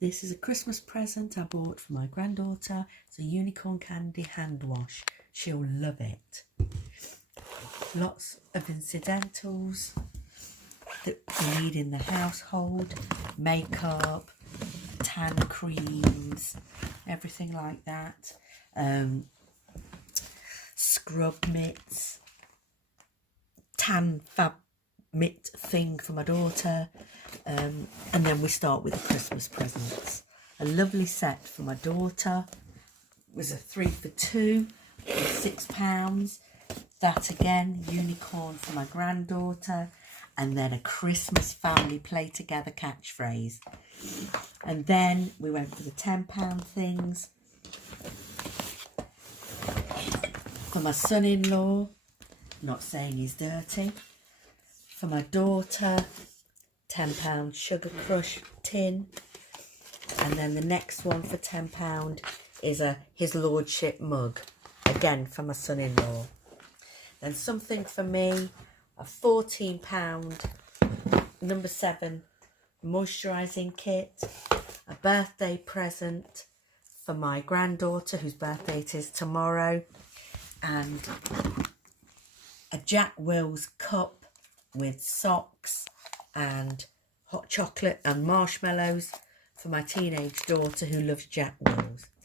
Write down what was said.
This is a Christmas present I bought for my granddaughter. It's a unicorn candy hand wash. She'll love it. Lots of incidentals that you need in the household. Makeup, tan creams, everything like that. Scrub mitts, tan fab mitt thing for my daughter. And then we start with the Christmas presents. A lovely set for my daughter. It was a 3 for 2 for £6. That again, unicorn for my granddaughter. And then a Christmas family play together catchphrase. And then we went for the £10 things. For my son-in-law, not saying he's dirty. For my daughter, £10 Sugar Crush tin. And then the next one for £10 is a His Lordship mug, again for my son-in-law. Then something for me, a £14 number 7 moisturising kit, a birthday present for my granddaughter whose birthday it is tomorrow, and a Jack Wills cup with socks and hot chocolate and marshmallows for my teenage daughter who loves Jack Wills.